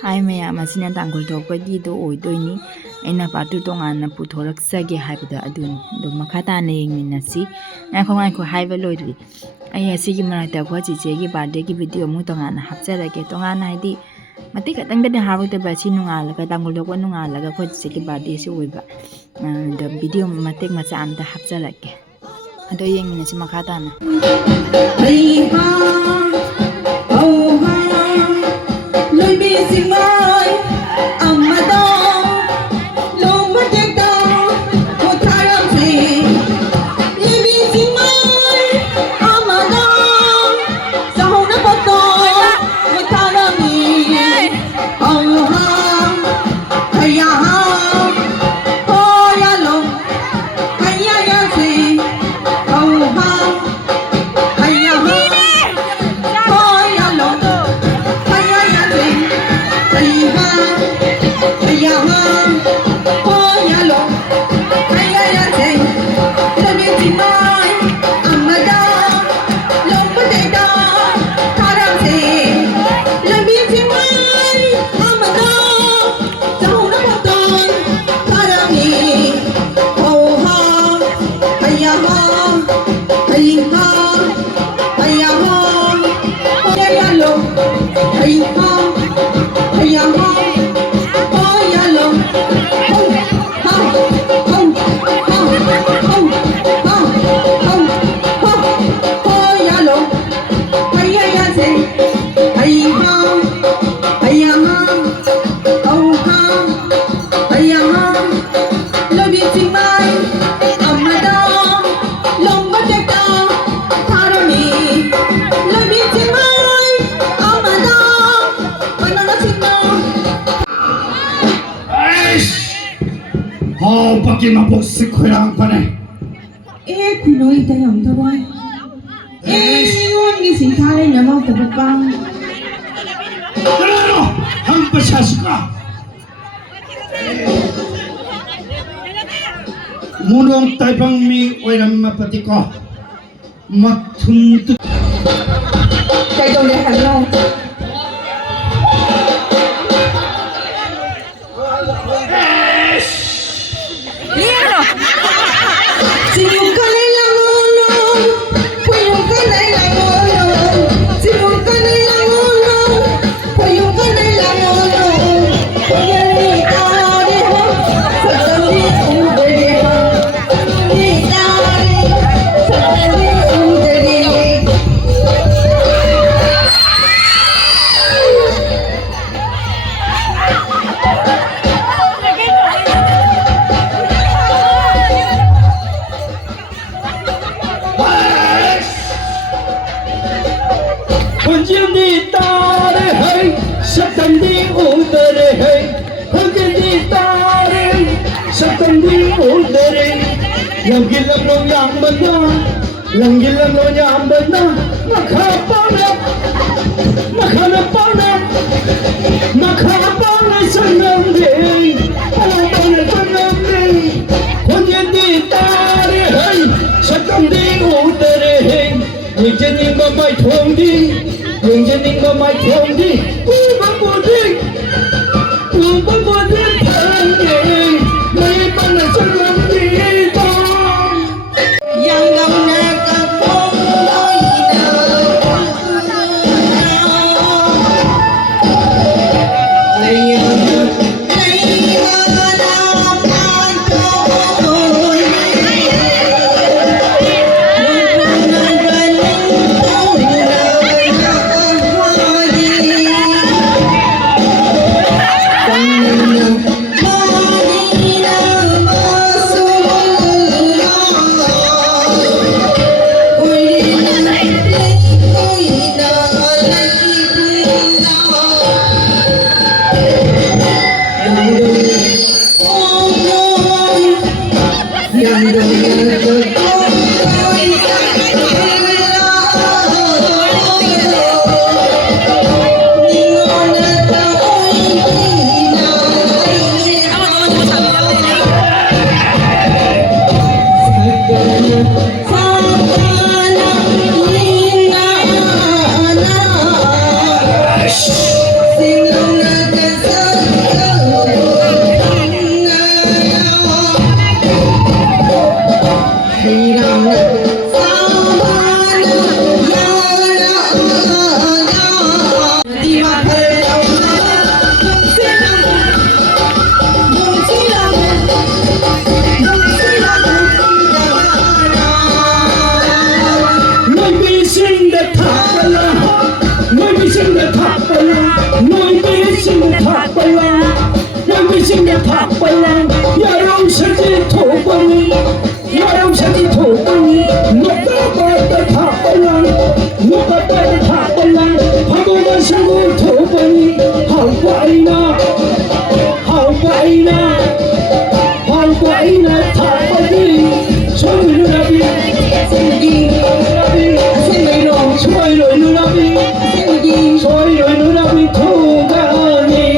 Hai maya masina tangkul tokpagi do oidoini aina patu tongana putholaksage haibada adun do makhata na yengminasi ngakho haiba loidri ai asigi manata ko chiche gi birthday gi video mu tongana hapcharage tongana haidi mati katang da haru te basi nungala ka tangkul tokwa nungala ka ko chiche gi birthday si oiba do video matek macha amda hapcharage ado yengminasi makhata na Bagi mabuk si kurang pane. Kunoi tayong tawai. Ngon gising kali na mau tabupang. Ano? Ang pasasika. Munong taipang mi oiram mapati ko. Matuntu. Kaya daw lihat lo. Langgilang lo nyamban na, langgilang lo nyamban na, makapana sa nanding, alapana sa nanding, kunyan di tari hay, sa tanding utari hay, yung janing mamay thongdi, ubang buding, thangin, may pana sa nanding. Sing 탁발랑 양미신의 탁발랑 야롱사지 토방이 야롱사지 토방이 녹아봤다 탁발랑 녹아봤다 탁발랑 바보가 사고 토방이 하와이나 하와이나 하와이나 탁발이 소유라비 소유라비 누나비 소유 누나비 토가니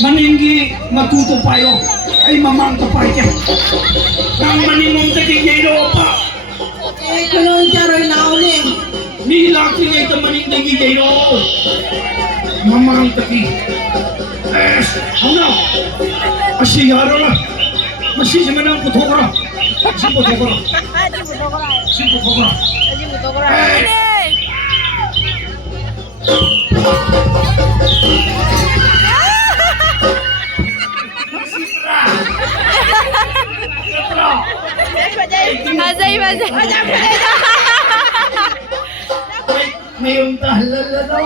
Maninggi matutupayo ay mamang kapay ka. Nang manimong takigay pa. Kuno jaroy nauling. Nilaki ngay ka maninggi kayo. Mamang taki. Ano? Asiyaro na. Masisi man ang puto ko na. Puto ko na. Puto ko na. 맞아. Ngayong tahalala na.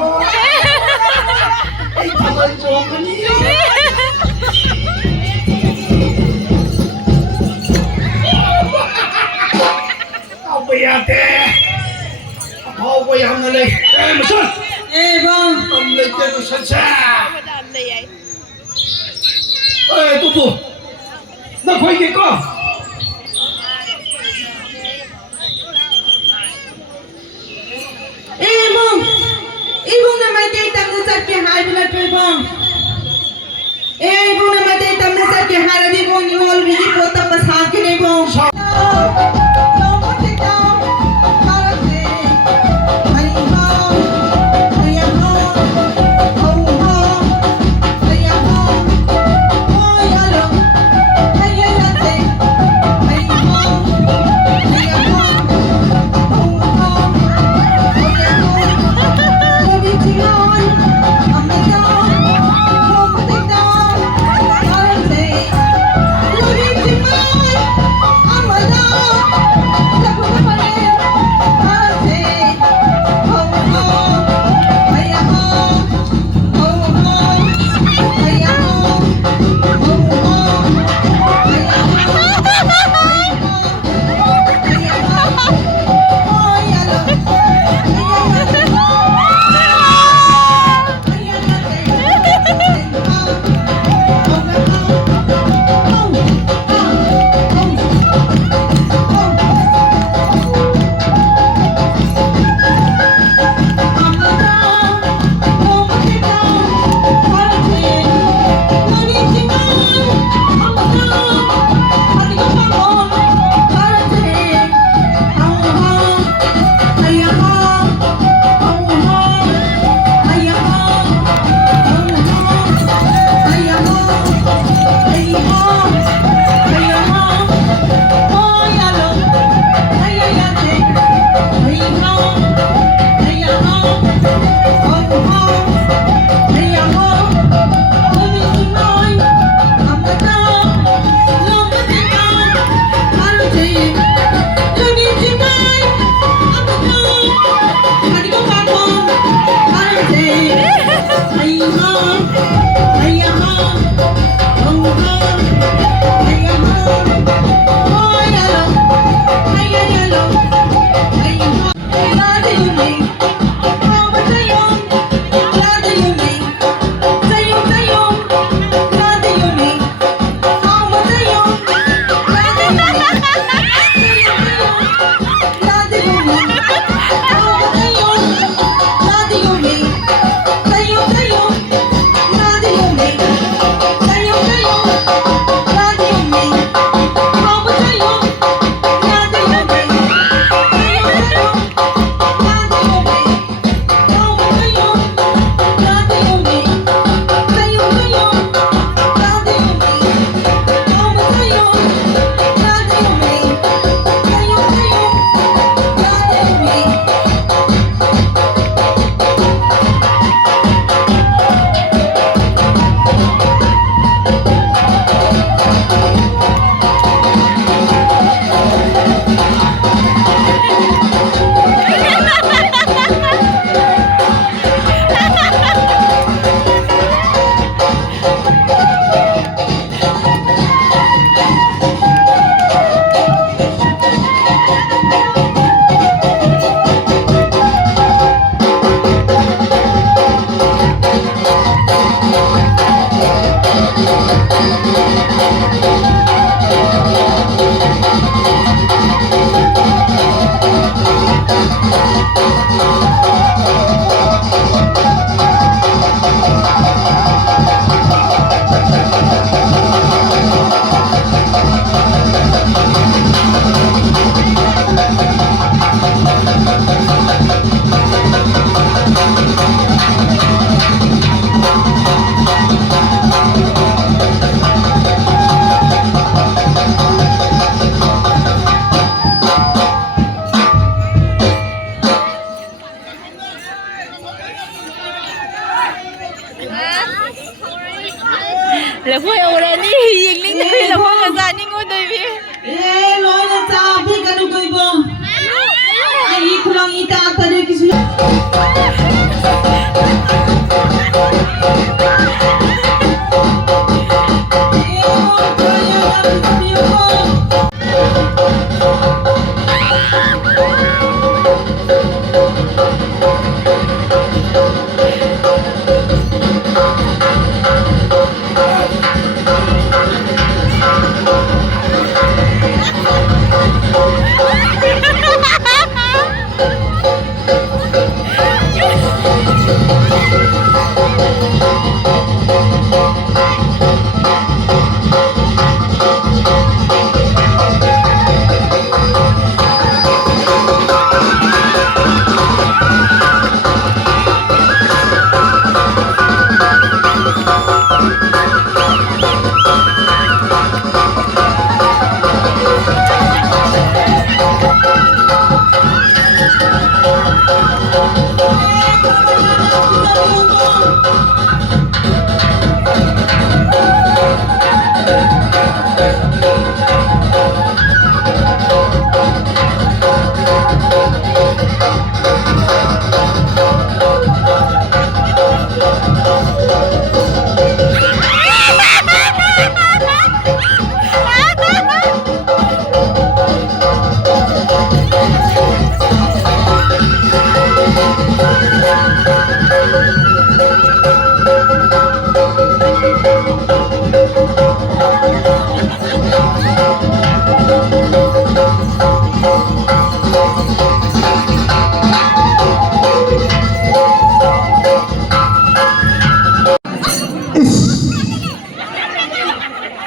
Ay, tagal joke niyo. Bayate. Ako bayang nalay. Masal! Bang. Tamlay ka no sansa. Tupo. Nakoy ko. Bang. Ibong na may taytang na sa kihay bulat ko bang. Ibong na may taytang na sa kihay di bang ni wal bigi po tapos hakin bang. là vui ồ đấy đi nhìn linh đây là vui mà ra những ngôi đời vi 에 너는 자 앞에 가는 거 입어 이 구렁이 다 앞에 기술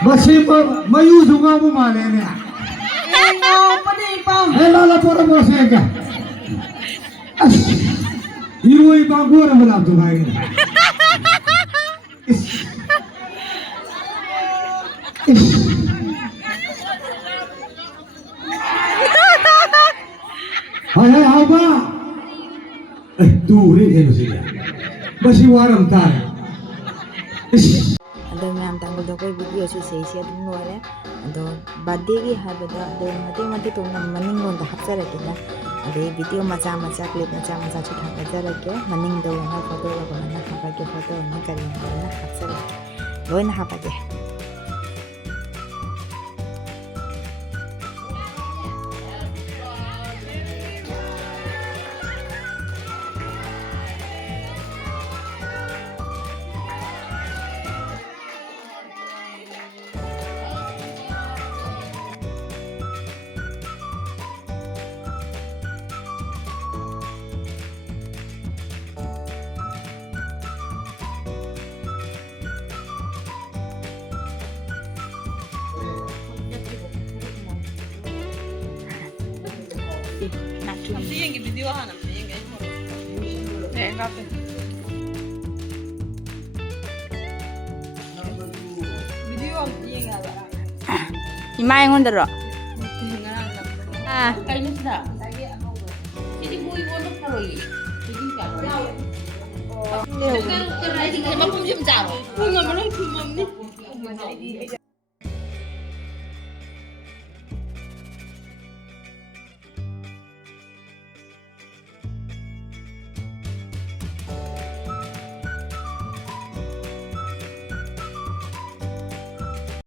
Masih mayu juga mo malene. 에 빠디 빠 Helala pora mo sega. Iroi bagora malam tu bhai. Hai hai apa? Tu rin helo sila. Masih waram tar. ꯑꯗꯣ ꯃꯌꯥꯝ ꯇꯥꯡꯒꯨꯜꯗ ꯑꯩꯈꯣꯏ ꯚꯤꯗꯤꯑꯣꯁꯤ ꯁꯤꯁꯦ ꯑꯗꯨꯝ ꯂꯣꯏꯔꯦ ꯑꯗꯣ ꯕꯥꯔꯗꯦꯒꯤ ꯍꯥꯏꯕꯗ ꯑꯗꯣ ꯃꯇꯦꯛ ꯃꯇꯦꯛ ꯇꯧꯅ ꯃꯅꯤꯡꯂꯣꯝꯗ ꯍꯥꯞꯆꯔꯛꯀꯦꯅ ꯑꯗꯩ ꯚꯤꯗꯤꯑꯣ ꯃꯆꯥ ꯃꯆꯥ ꯀ꯭ꯂꯤꯞ ꯃꯆꯥ ꯃꯆꯥꯁꯨ ꯊꯥꯒꯠꯆꯔꯛꯀꯦ ꯃꯅꯤꯡꯗ ꯑꯣꯏꯅ ꯐꯣꯇꯣ ꯂꯧꯕꯅ ꯍꯥꯞꯄꯒꯦ ꯐꯣꯇꯣ ꯑꯣꯏꯅ ꯀꯔꯤ ꯑꯣꯏꯅ ꯍꯥꯞꯆꯔꯛꯀꯦ ꯂꯣꯏꯅ ꯍꯥꯞꯄꯒꯦ Yang video hana, yang video yang ada. 이마 ꯑꯩꯉꯣꯟꯗꯔꯣ Kayaknya sudah. Jadi bu ibu untuk taruh ini. Jadi kan. Karena ini kan aku jam jauh. Nggak mau cuma nih.